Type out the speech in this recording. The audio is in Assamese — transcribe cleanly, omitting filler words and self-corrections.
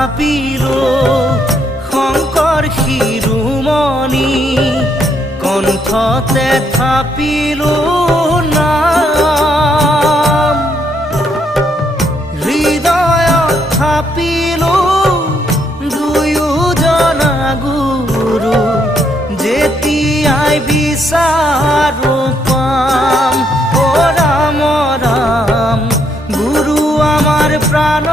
থাপিলো শংকৰ শিৰোমণি কণ্ঠতে থাপিলো নাম হৃদয়ত থাপিলো দুয়োজনা গুৰু যেতিয়াই বিচাৰো পাম ও ৰাম ৰাম গুৰু আমাৰ প্ৰাণ